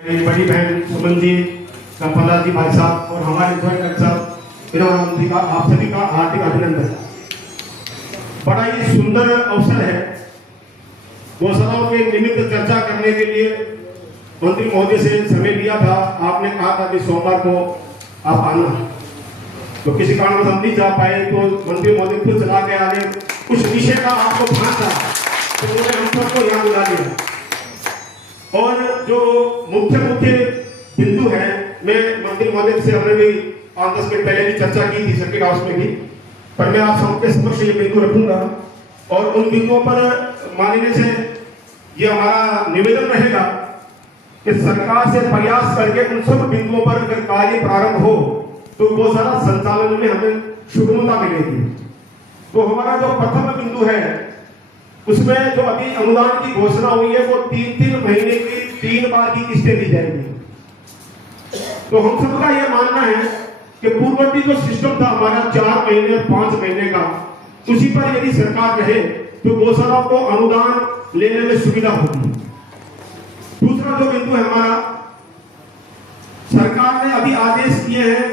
मेरी बड़ी बहन सुमन जी, कमला जी भाई साहब और हमारे ज्वाइंट साहब प्रधानमंत्री का आप सभी का हार्दिक अभिनंदन। बड़ा ही सुंदर अवसर है गौशालाओं के निमित्त चर्चा करने के लिए मंत्री महोदय से समय लिया था। आपने कहा था कि सोमवार को आप आना, तो किसी कारण हम नहीं जा पाए, तो मंत्री महोदय खुद चला के आने कुछ विषय का आपको ध्यान था तो उन्होंने हम सबको यहाँ बुला लिया। और जो मुख्य बिंदु है, मैं मंत्री महोदय से हमने भी 5-10 मिनट पहले भी चर्चा की थी सर्किट हाउस में भी, पर मैं आप सबके समक्ष ये बिंदु रखूंगा और उन बिंदुओं पर मानने से ये हमारा निवेदन रहेगा कि सरकार से प्रयास करके उन सब बिंदुओं पर अगर कार्य प्रारंभ हो तो गौशाला संचालन में हमें सुगमता मिलेगी। तो हमारा जो प्रथम बिंदु है उसमें जो अभी अनुदान की घोषणा हुई है वो 3-3 महीने की 3 बार की किस्तें दी जाएंगी। तो हम सबका यह मानना है कि पूर्ववर्ती जो सिस्टम था हमारा 4 महीने 5 महीने का, उसी पर यदि सरकार रहे तो गौशालाओं को अनुदान लेने में सुविधा होगी। दूसरा जो बिंदु है हमारा, सरकार ने अभी आदेश दिए हैं,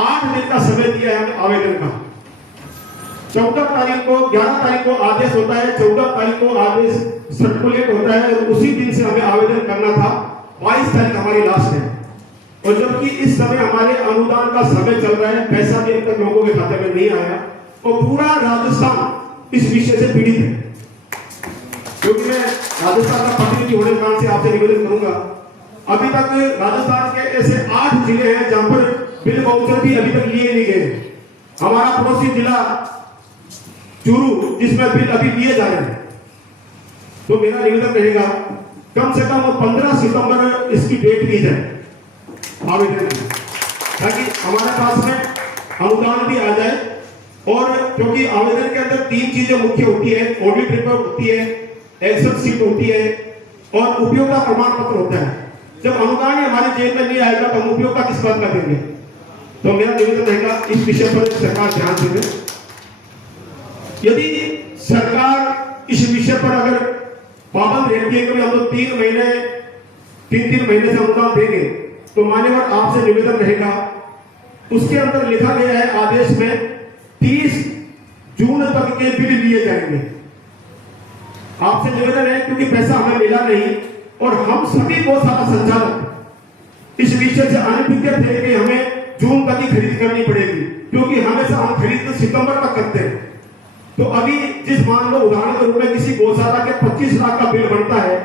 8 दिन का समय दिया है हमें आवेदन का। 14 तारीख को 11 तारीख को आदेश होता है, 14 तारीख को आदेश सर्कुलेट होता है और उसी दिन से हमें आवेदन करना था। 22 तारीख हमारी लास्ट है और जबकि इस समय हमारे अनुदान का समय चल रहा है, पैसा भी अब तक लोगों के खाते में नहीं आया और पूरा राजस्थान इस विषय से पीड़ित है। क्योंकि मैं राजस्थान का प्रतिनिधि होने के कारण से आपसे निवेदन करूंगा, अभी तक राजस्थान के ऐसे 8 जिले हैं जहां पर बिल वाउचर भी अभी तक लिए नहीं गए। हमारा पड़ोसी जिला चूरू, जिसमें बिल अभी लिए जा रहे हैं। तो मेरा निवेदन रहेगा कम से कम 15 सितंबर इसकी डेट दी जाए आवेदन की, ताकि हमारे पास में अनुदान भी आ जाए। और क्योंकि आवेदन के अंदर 3 चीजें मुख्य होती है, ऑडिट रिपोर्ट होती है, एक्सेल शीट होती है और उपयोगिता प्रमाण पत्र होता है। जब अनुदान ही हमारे जेब में नहीं आएगा तो हम उपयोगिता किस बात का देंगे। तो मेरा निवेदन रहेगा इस विषय पर सरकार ध्यान देवे। यदि सरकार इस विषय पर अगर पाबंद रहती है कि हम लोग 3 महीने से अनुदान देंगे, तो मान्यवर आपसे निवेदन रहेगा, उसके अंदर लिखा गया है आदेश में 30 जून तक के बिल लिए जाएंगे। आपसे निवेदन है क्योंकि पैसा हमें मिला नहीं और हम सभी गौशाला संचालक इस विषय से अनभिज्ञ थे कि हमें जून तक ही खरीद करनी पड़ेगी, क्योंकि हमेशा हम खरीद सितंबर तक करते हैं। तो अभी जिस मान लो उदाहरण के रूप में किसी गौशाला के 25 लाख का बिल बनता है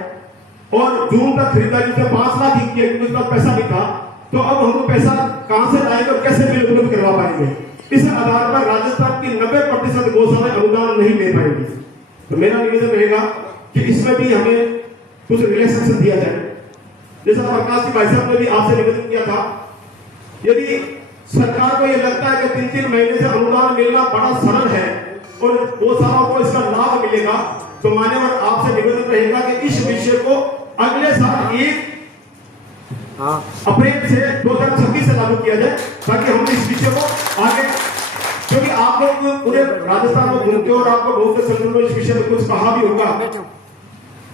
और जून तक खरीदारी से 5 लाख ही किया क्योंकि उसका पैसा नहीं था, तो अब हम पैसा कहां से लाएंगे और कैसे बिल उपलब्ध करवा पाएंगे। इस आधार पर राजस्थान की 90% गौशाला अनुदान नहीं ले पाएंगी। तो मेरा निवेदन रहेगा कि इसमें भी हमें कुछ रिलैक्सेशन दिया जाए। जैसा प्रकाश जी भाई साहब ने भी आपसे निवेदन किया था, यदि सरकार को यह लगता है कि 3-3 महीने से अनुदान मिलना बड़ा सरल है और गौशालाओं को इसका लाभ मिलेगा, तो मान्यवर आपसे निवेदन रहेगा कि इस विषय को अगले साल 1 अप्रैल से 2026 से लागू किया जाए, ताकि हम इस विषय को आगे, क्योंकि आप लोग पूरे राजस्थान में घूमते हो और आपको बहुत से संगठनों में इस विषय में कुछ कहा भी होगा,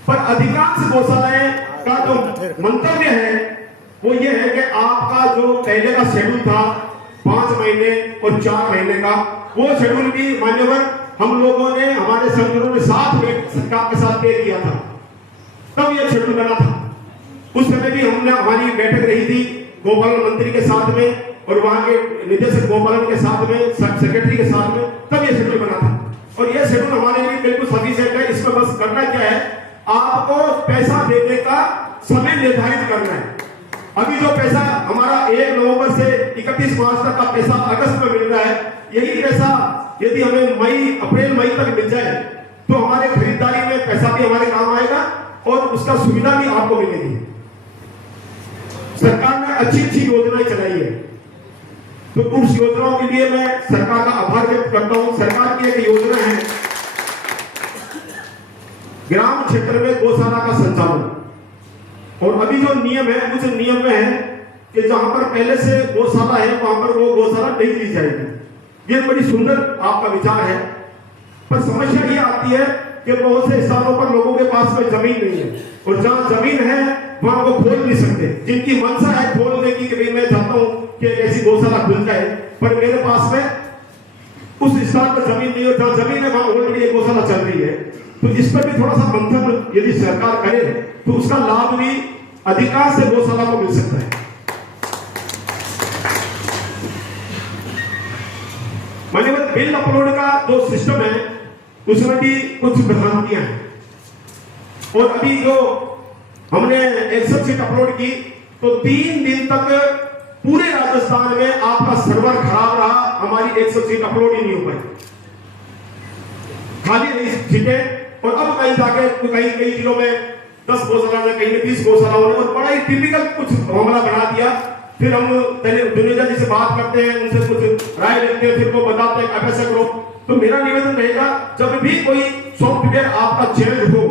पर अधिकांश गौशालाएं का जो मंतव्य है वो ये है कि आपका जो पहले का शेड्यूल था 5 महीने और 4 महीने का, वो शेड्यूल भी मान्यवर हम लोगों ने हमारे संगठनों ने साथ में सरकार के साथ तय किया था, तब ये शेड्यूल बना था। उस समय भी हमने हमारी बैठक रही थी गोपालन मंत्री के साथ में और वहां के निदेशक गोपालन के साथ में, सेक्रेटरी के साथ में, तब ये शेड्यूल बना था। और ये शेड्यूल हमारे लिए बिल्कुल सफिशिएंट है। इसमें बस करना क्या है, आपको पैसा देने का समय निर्धारित करना है। अभी जो पैसा हमारा 1 नवंबर से 31 मार्च तक का पैसा अगस्त में मिल रहा है, यही पैसा यदि हमें अप्रैल मई तक मिल जाए तो हमारे खरीदारी में पैसा भी हमारे काम आएगा और उसका सुविधा भी आपको मिलेगी। सरकार ने अच्छी योजनाएं चलाई है, तो उस योजनाओं के लिए मैं सरकार का आभार व्यक्त करता हूं। सरकार की एक योजना है ग्राम क्षेत्र में गौशाला का संचालन, और अभी जो नियम है उस नियम में है कि जहां पर पहले से गौशाला है वहां पर वो गौशाला नहीं दी जाएगी। ये बड़ी सुंदर आपका विचार है, पर समस्या ये आती है कि बहुत से स्थानों पर लोगों के पास में जमीन नहीं है और जहां जमीन है वहां वो खोल नहीं सकते। जिनकी मंशा है खोलने की कि भाई मैं चाहता हूं कि ऐसी गौशाला खुल जाए, पर मेरे पास में उस स्थान पर जमीन नहीं है, जहां जमीन है वहां ऑलरेडी एक गौशाला चल रही है। तो इस पर भी थोड़ा सा मंथन यदि सरकार करे तो उसका लाभ भी अधिकांश से गौशाला को मिल सकता है। मान्यवर बिल अपलोड का जो सिस्टम है उसमें भी कुछ भ्रांतियां हैं, और अभी जो हमने एक्सेल शीट अपलोड की तो 3 दिन तक पूरे राजस्थान में आपका सर्वर खराब रहा, हमारी एक्सेल शीट अपलोड ही नहीं हो पाई, खाली रही सीटें। और अब कहीं जाके कई जिलों में 10 गौशाला ने, कहीं में 20 गौशाला ने, और बड़ा ही टिपिकल कुछ मामला बना दिया। फिर हम पहले दुनिया जी से बात करते हैं, उनसे कुछ राय लेते हैं, फिर वो बताते हैं आप ऐसा करो। तो मेरा निवेदन रहेगा, जब भी कोई सॉफ्टवेयर आपका चेंज हो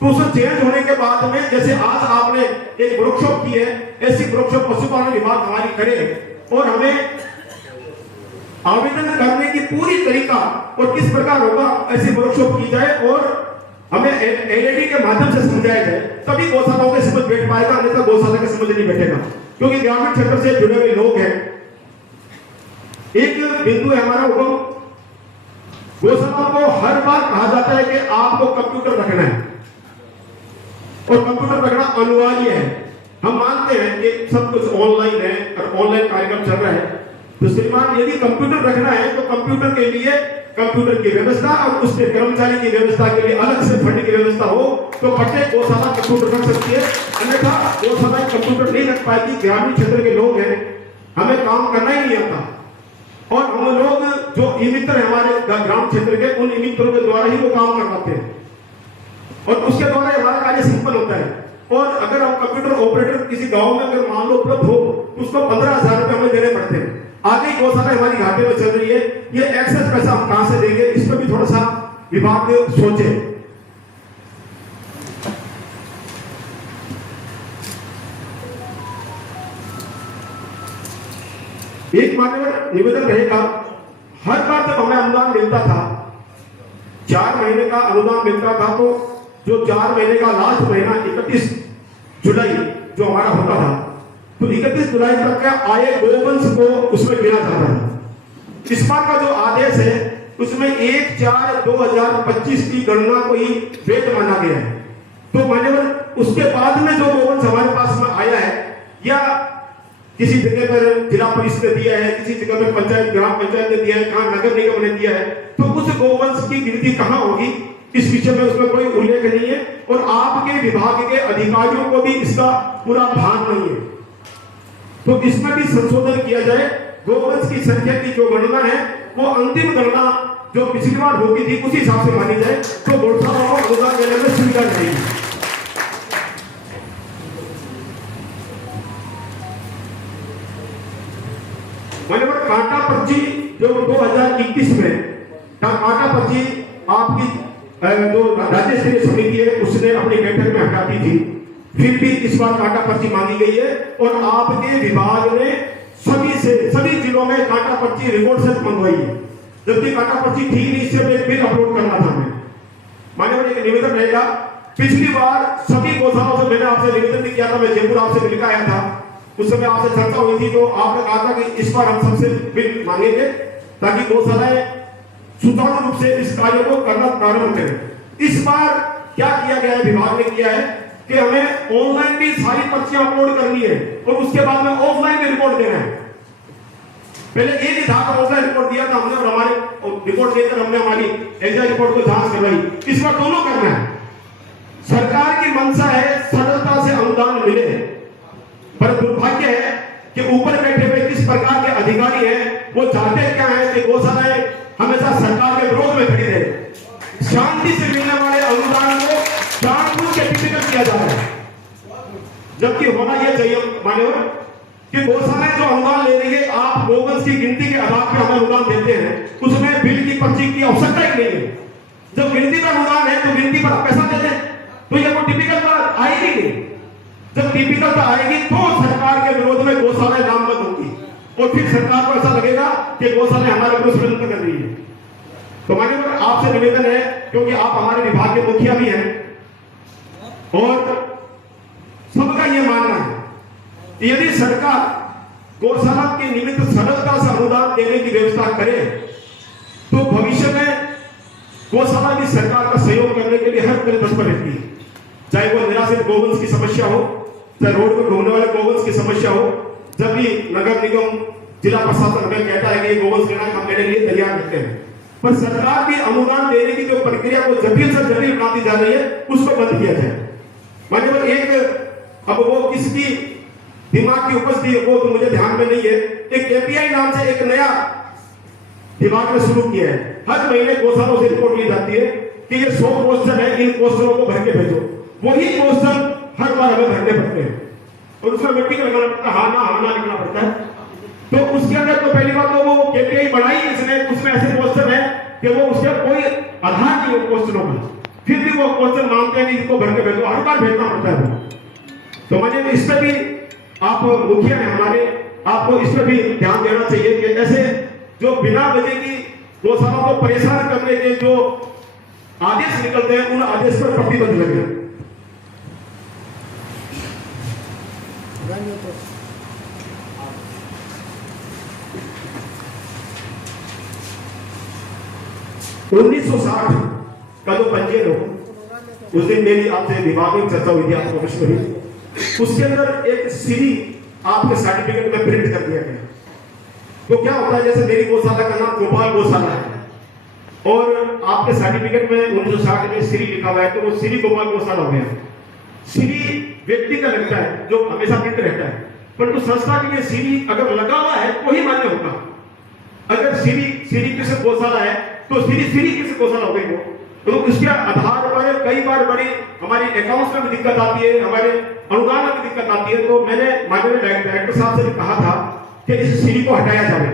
तो उसे चेंज होने के बाद में, जैसे आज आपने एक वर्कशॉप की है, ऐसी वर्कशॉप पशुपालन विभाग हमारी करे और हमें आवेदन करने की पूरी तरीका और किस प्रकार होगा ऐसी वर्कशॉप की जाए और हमें एलईडी के माध्यम से समझाया जाए, तभी गौशालाओं के समझ बैठ पाएगा, अन्यथा गौशाला के समझ नहीं बैठेगा। क्योंकि ग्रामीण क्षेत्र से जुड़े हुए लोग हैं। एक बिंदु है हमारा हुक्म, गौशालाओं को हर बार कहा जाता है कि आपको कंप्यूटर रखना है और कंप्यूटर रखना अनिवार्य है। हम मानते हैं कि सब कुछ ऑनलाइन है और ऑनलाइन कार्यक्रम चल रहा है, तो श्रीमान यदि कंप्यूटर रखना है तो कंप्यूटर के लिए कंप्यूटर की व्यवस्था और उसके कर्मचारी की व्यवस्था के लिए अलग से फंड की व्यवस्था हो तो प्रत्येक गौशाला कंप्यूटर रख सकती है, अन्यथा गौशाला कंप्यूटर नहीं रख पाएगी। ग्रामीण क्षेत्र के लोग हैं, हमें काम करना ही नहीं आता और हम लोग जो ई मित्र है हमारे ग्राम क्षेत्र के, उन ई मित्रों के द्वारा ही वो काम करवाते हैं और उसके द्वारा हमारा कार्य सिंपल होता है। और अगर हम कंप्यूटर ऑपरेटर किसी गांव में अगर मान लो उपलब्ध हो तो उसको 15,000 रुपए हमें देने पड़ते हैं। आगे गौशाला हमारी घाटे में चल रही है, ये एक्सेस पैसा हम कहां से देंगे, इस पर भी थोड़ा सा विभाग सोचे। एक मान्यवर निवेदन रहेगा, हर बार जब हमें अनुदान मिलता था, 4 महीने का अनुदान मिलता था, तो जो 4 महीने का लास्ट महीना 31 जुलाई जो हमारा होता था, तो 31 जुलाई तक का आए गोवंश को उसमें गिना जाता है। इस बार का जो आदेश है उसमें 1/4/2025 की गणना को ही वेद माना गया है। तो मान्यवर उसके बाद में जो गोवंश हमारे पास में आया है या किसी जगह पर जिला परिषद ने दिया है, किसी जगह पर पंचायत ग्राम पंचायत ने दिया है, कहां नगर निगम ने दिया है, तो उस गोवंश की गिनती कहां होगी इस विषय में उसमें कोई उल्लेख नहीं है और आपके विभाग के अधिकारियों को भी इसका पूरा भान नहीं है। तो इसमें भी संशोधन किया जाए, गोवंश की संख्या की जो गणना है वो अंतिम गणना जो पिछली बार होगी थी उसी हिसाब से मानी जाए, तो गौशालाओं को अनुदान देने में सुविधा रहेगी। मान्यवर कांटा पर्ची जो 2021 में कांटा पर्ची आपकी जो राज्य स्तरीय समिति है उसने अपनी बैठक में हटा दी थी, फिर भी इस बार कांटा पर्ची मांगी गई है और आपके विभाग ने सभी जिलों में कांटा पर्ची रिपोर्ट से मंगवाई है, जबकि कांटा पर्ची थी नहीं, इससे एक बिल अपलोड करना था हमें। मान्यवर एक निवेदन रहेगा, पिछली बार सभी गौशालाओं से मैंने आपसे निवेदन भी किया था, मैं जयपुर आपसे मिल आया था, उस समय आपसे चर्चा हुई थी, तो आपने कहा था कि इस बार हम सबसे बिल मांगेंगे ताकि गौशालाएं सुचारू रूप से इस कार्य को करना प्रारंभ करें। इस बार क्या किया गया है, विभाग ने किया है कि हमें ऑनलाइन भी सारी पर्चियां अपलोड करनी है और उसके बाद में ऑफलाइन भी रिपोर्ट देना है। पहले एक ही था ऑफलाइन रिपोर्ट दिया था हमने और हमारे रिपोर्ट देकर हमने हमारी एग्जाम रिपोर्ट को जांच करवाई, इस बार दोनों करना है। सरकार की मंशा है सरलता से अनुदान मिले, पर दुर्भाग्य है कि ऊपर बैठे हुए किस प्रकार के अधिकारी हैं, वो चाहते क्या है कि गौशालाएं हमेशा सरकार के विरोध में खड़ी रहे, शांति से मिलने वाले अनुदान को जानबूझ के टिपिकल किया जा रहा है, जबकि होना यह चाहिए मान्यवर कि गौशालाएं जो अनुदान ले रही है, आप गोवंश की गिनती के आधार पर हमें अनुदान देते हैं, उसमें बिल की पर्ची की आवश्यकता ही नहीं है। जब गिनती पर अनुदान है तो गिनती पर पैसा दे दें, तो ये कोई टिपिकल पर आएगी नहीं। जब टिपिकल पर आएगी तो सरकार के विरोध में गौशालाएं नामबंद होंगी और फिर सरकार को ऐसा लगेगा कि गौशालाएं हमारे विरुद्ध षड्यंत्र कर रही है। तो मान्यवर आपसे निवेदन है, क्योंकि आप हमारे विभाग के मुखिया भी हैं और सब यदि सरकार गौशाला के निमित्त सरलता से अनुदान देने की व्यवस्था करे तो भविष्य में गौशाला भी सरकार का सहयोग करने के लिए हर तरह तत्पर रहती है। चाहे वो निराश्रित गौवंश की समस्या हो, चाहे रोड पर घूमने वाले गौवंश की समस्या हो, जब भी नगर निगम जिला प्रशासन हमें कहता है कि गौवंश लेना हम लेने के लिए तैयार रहते हैं, पर सरकार भी अनुदान देने की जो प्रक्रिया को जटिल से जटिल बनाती जा रही है उसको बंद किया जाए। मान्यवर एक अब वो किसकी दिमाग की उपस्थिति है वो तो मुझे ध्यान में नहीं है, एक केपीआई नाम से एक नया दिमाग में शुरू किया है। हर महीने गौशालों से रिपोर्ट ली जाती है कि ये 100 क्वेश्चन है, इन क्वेश्चनों को भर के भेजो। वही क्वेश्चन हर बार हमें भरने पड़ते हैं और उसमें मिट्टी का लगाना पड़ता है, हाँ ना लिखना पड़ता है। तो उसके अंदर तो पहली बात तो वो केपीआई बनाई इसने, उसमें ऐसे क्वेश्चन है कि वो उसका कोई आधार नहीं हो क्वेश्चनों का, फिर भी वो क्वेश्चन मांगते हैं कि इसको भर के भेजो, हर बार भेजना पड़ता है। तो मैंने इस पर भी आप मुखिया है हमारे, आपको इस पर भी ध्यान देना चाहिए कि ऐसे जो बिना वजह की गौशाला को परेशान करने के जो आदेश निकलते हैं उन आदेश पर प्रतिबंध लगे। 1960 का जो पंजीयन हो, उस दिन मेरी आपसे विभाग में चर्चा हुई थी, आपको अवश्य हुई। उसके अंदर एक सीडी आपके सर्टिफिकेट में प्रिंट कर दिया गया। तो क्या होता है, जैसे मेरी गौशाला का नाम गोपाल गौशाला है और आपके सर्टिफिकेट में 1960 में श्री लिखा हुआ है, तो वो श्री गोपाल गौशाला हो गया। श्री व्यक्ति का लगता है जो हमेशा प्रिंट रहता है, परंतु संस्था के लिए श्री अगर लगा हुआ है तो ही मान्य होगा। अगर श्री किस गौशाला है तो श्री किस गौशाला हो गई वो, तो उसके आधार पर कई बार बड़ी हमारी अकाउंट्स में भी दिक्कत आती है, हमारे अनुदान में भी दिक्कत आती है। तो मैंने माननीय डायरेक्टर साहब से भी कहा था कि इस श्री को हटाया जाए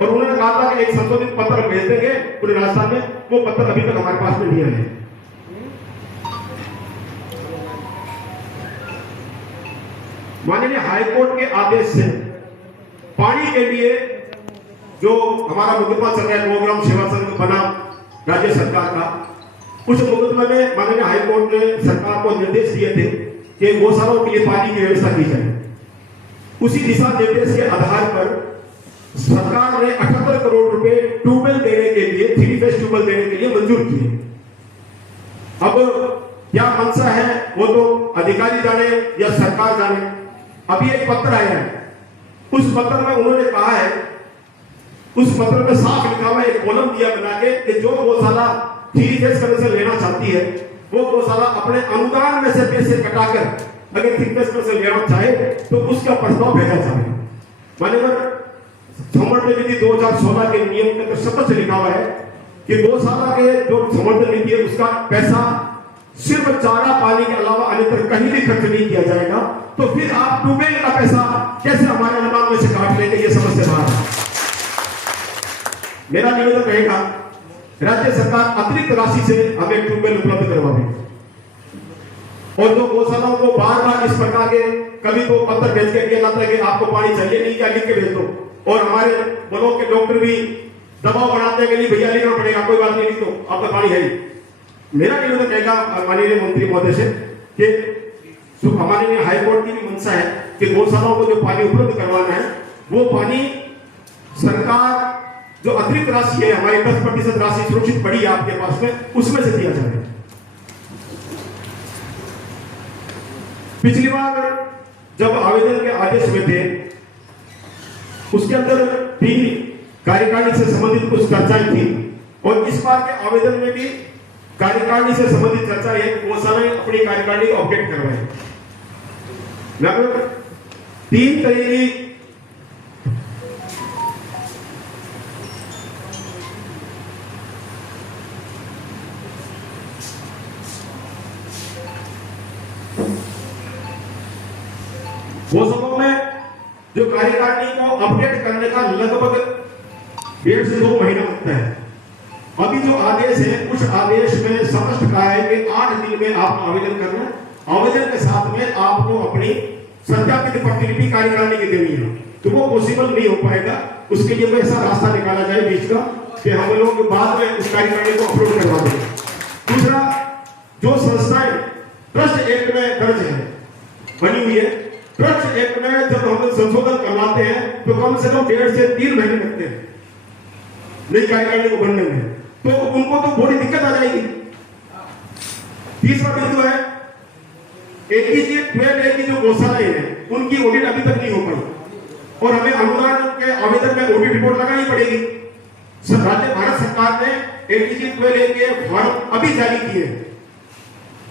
और उन्होंने कहा था कि एक संशोधित पत्र भेज देंगे पूरे राजस्थान में। वो पत्र अभी तक हमारे पास में नहीं आए। माननीय हाईकोर्ट के आदेश से पानी के लिए जो हमारा मुकदमा चल रहा है, प्रोग्राम सेवा संघ बना राज्य सरकार का, उस मुकदमे में माननीय हाईकोर्ट ने सरकार को निर्देश दिए थे कि गौशालाओं के लिए पानी की व्यवस्था की जाए। उसी दिशा निर्देश के आधार पर सरकार ने 78 करोड़ रुपए ट्यूबवेल देने के लिए, 3 फेज ट्यूबवेल देने के लिए मंजूर किए। अब क्या मंशा है वो तो अधिकारी जाने या सरकार जाने। अभी एक पत्र आया है, उस पत्र में उन्होंने कहा है, उस पत्र में साफ लिखा हुआ है, एक कॉलम दिया बना के कि जो गौशाला 3 फेज कनेक्शन लेना चाहती है वो गौशाला अपने अनुदान में से पैसे कटाकर अगर 3 फेज कनेक्शन लेना चाहे तो उसका प्रस्ताव भेजा जाए। मान्यवर संवर्धन नीति 2016 के नियम के अंदर शब्द से लिखा हुआ है कि गौशाला के जो संवर्धन नीति है उसका पैसा सिर्फ चारा पानी के अलावा अन्यत्र कहीं भी खर्च नहीं किया जाएगा। तो फिर आप ट्यूबवेल का पैसा कैसे हमारे अनुदान में से काट लेंगे, ये समझ से बाहर। मेरा निवेदन रहेगा राज्य सरकार अतिरिक्त राशि से हमें ट्यूबवेल उपलब्ध करवावे और जो गौशालाओं को बार बार इस प्रकार के कभी तो पत्र भेज के दिया जाता है कि आपको पानी चाहिए नहीं, क्या लिख के भेज दो, और हमारे ब्लॉक के डॉक्टर भी दबाव बनाते हैं कि नहीं भैया लिखना पड़ेगा, कोई बात नहीं तो आपका पानी है ही। मेरा निवेदन रहेगा माननीय मंत्री महोदय से कि हमारे हाईकोर्ट की भी मंशा है कि गौशालाओं को जो पानी उपलब्ध करवाना है वो पानी सरकार जो अतिरिक्त राशि है, हमारी 10% राशि सुरक्षित पड़ी है आपके पास में, उसमें से दिया जाए। पिछली बार जब आवेदन के आदेश में थे उसके अंदर 3 कार्यकारिणी से संबंधित कुछ चर्चाएं थी और इस बार के आवेदन में भी कार्यकारिणी से संबंधित चर्चा है। गौशालाएं अपनी कार्यकारिणी को अपडेट करवाएं। लगभग 3 तरह की गौशालाओं में जो कार्यकारिणी को अपडेट करने का लगभग 1.5 से 2 महीना लगता है। अभी जो आदेश है उस आदेश में स्पष्ट कहा है कि 8 दिन में आप आवेदन करना, आवेदन के साथ में आपको अपनी सत्यापित प्रतिलिपि कार्यकारिणी की देनी है। तो वो पॉसिबल नहीं हो पाएगा, उसके लिए ऐसा रास्ता निकाला जाए बीच का कि हम लोग बाद में उस कार्यकारिणी को अपलोड करवा दें। दूसरा, जो संस्थाएं ट्रस्ट एक्ट में दर्ज है बनी हुई है ट्रस्ट एक्ट में जब हम संशोधन करवाते हैं तो कम से कम 1.5 से 3 महीने लगते हैं नई कार्यकारिणी को बनने में, तो उनको तो बड़ी दिक्कत आ जाएगी। तीसरा बिंदु है एटीजी 12A की जो गौशालाएं हैं उनकी ऑडिट अभी तक नहीं हो पाई और हमें अनुदान के आवेदन में ऑडिट रिपोर्ट लगानी पड़ेगी। राज्य भारत सरकार ने एटीजी 12A के फॉर्म अभी जारी किए,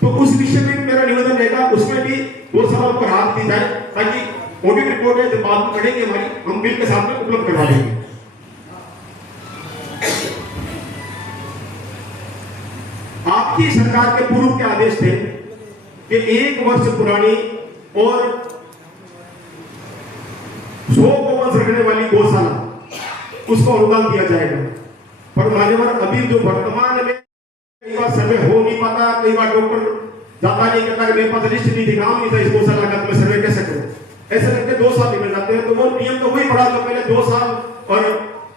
तो उस विषय में मेरा निवेदन रहेगा उसमें भी गौशालाओं पर हाथ दी जाए ताकि ऑडिट रिपोर्ट है जो बाद में पढ़ेंगे हमारी हम बिल के साथ में उपलब्ध करवा देंगे। आपकी सरकार के पूर्व के आदेश थे कि 1 वर्ष पुरानी और 100 गोवंश रखने वाली गौशाला उसको अनुदान दिया जाएगा, पर मान्यवर अभी जो वर्तमान में कई बार सर्वे हो नहीं पाता, कई बार डॉक्टर जाता नहीं कहता कि मेरे पास लिस्ट नहीं थी, काम नहीं था इस गौशाला का, तो मैं सर्वे कैसे करूं? ऐसे करके 2 साल निकल जाते हैं। तो वो नियम तो वही पड़ा जो पहले 2 साल और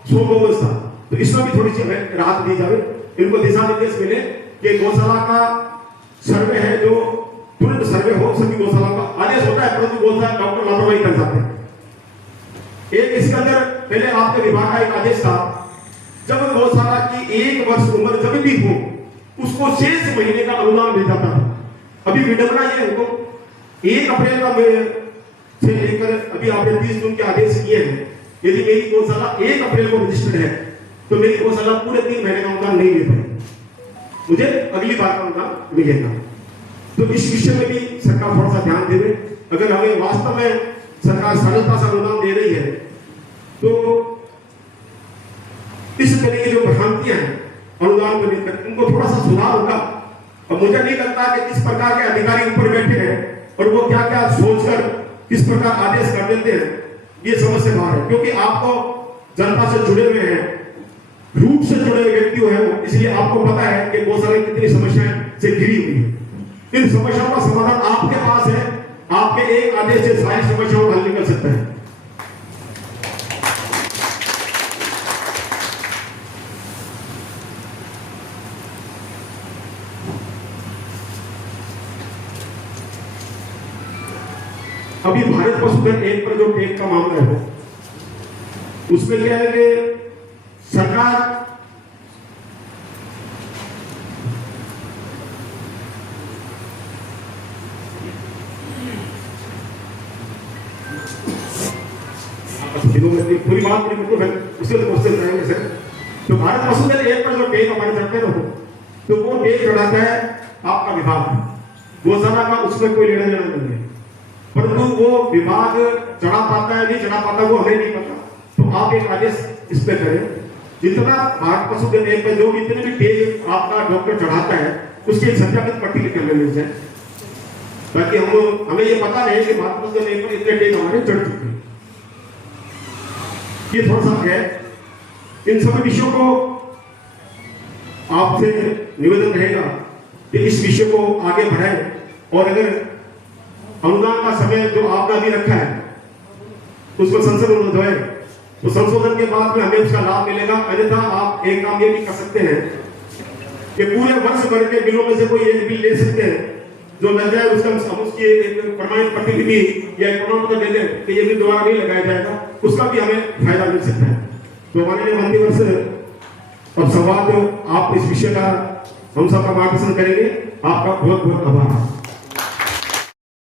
100 गोवंश था, तो इसमें भी थोड़ी सी हमें राहत दी जाए। इनको दिशा निर्देश मिले कि गौशाला का सर्वे है जो तुरंत सर्वे हो, सभी गौशाला का आदेश होता है परंतु गौशाला डॉक्टर लापरवाही कर जाते हैं। एक इसके अंदर पहले आपके विभाग का एक आदेश था, जब गौशाला की 1 वर्ष उम्र जब भी हो उसको 6 महीने का अनुदान मिल जाता था। अभी विडंबना ये है, तो 1 अप्रैल का से लेकर अभी आपने 30 जून के आदेश किए हैं, यदि मेरी गौशाला 1 अप्रैल को रजिस्टर्ड है तो मेरी गौशाला पूरे 3 महीने का अनुदान नहीं ले पाएगी, मुझे अगली बार का अनुदान मिलेगा। तो इस विषय में भी सरकार थोड़ा सा ध्यान देवे। अगर हमें वास्तव में सरकार सरलता से अनुदान दे रही है तो इस तरह की जो भ्रांतियां हैं अनुदान को लेकर उनको थोड़ा सा सुधार होगा। और मुझे नहीं लगता कि किस प्रकार के अधिकारी ऊपर बैठे हैं और वो क्या क्या सोचकर किस प्रकार आदेश कर देते हैं, ये समझ से बाहर है, क्योंकि आपको जनता से जुड़े हुए हैं, रूप से जुड़े हुए व्यक्ति हैं, इसलिए आपको पता है कि गौशाला कितनी समस्याएं से घिरी हुई है। इन समस्याओं का समाधान आपके पास है, आपके एक आदेश से सारी समस्याओं का हल निकल सकता है। अभी भारत पशुधन एक्ट पर जो टेक का मामला है उसमें क्या है कि सरकार पूरी बात उससे क्वेश्चन रहेंगे सर। तो भारत पशुधन एक्ट पर जो टेक हमारे चढ़ते हो तो वो टेक चढ़ाता है आपका विभाग, गौशाला का उसमें कोई लेना देना नहीं है, परंतु वो विभाग चढ़ा पाता है नहीं चढ़ा पाता वो हमें नहीं पता। तो आप एक आदेश इस पे करें, जितना भारत पशुधन एक्ट में जो भी इतने भी टेक आपका डॉक्टर चढ़ाता है उसकी एक सत्यापित पट्टी निकल लेनी चाहिए, ताकि हमें ये पता रहे कि भारत पशुधन एक्ट पर इतने टेक हमारे चढ़ चुके हैं। ये थोड़ा सा है, इन सभी विषयों को आपसे निवेदन रहेगा कि इस विषय को आगे बढ़ाएं और अगर अनुदान का समय जो आपने अभी रखा है उसको संशोधन हो जाए तो संशोधन के बाद में हमें उसका लाभ मिलेगा। अन्यथा आप एक काम ये भी कर सकते हैं कि पूरे वर्ष भर के बिलों में से कोई एक बिल ले सकते हैं, जो लग जाए उसका हम उसकी एक प्रमाणित प्रतिलिपि या एक प्रमाण पत्र दे दें कि ये बिल दोबारा नहीं लगाया जाएगा, उसका भी हमें फायदा मिल सकता है। तो हमारे लिए मंत्रिवर्ष और संवाद आप इस विषय का हम सबका मार्गदर्शन करेंगे। आपका बहुत बहुत आभार।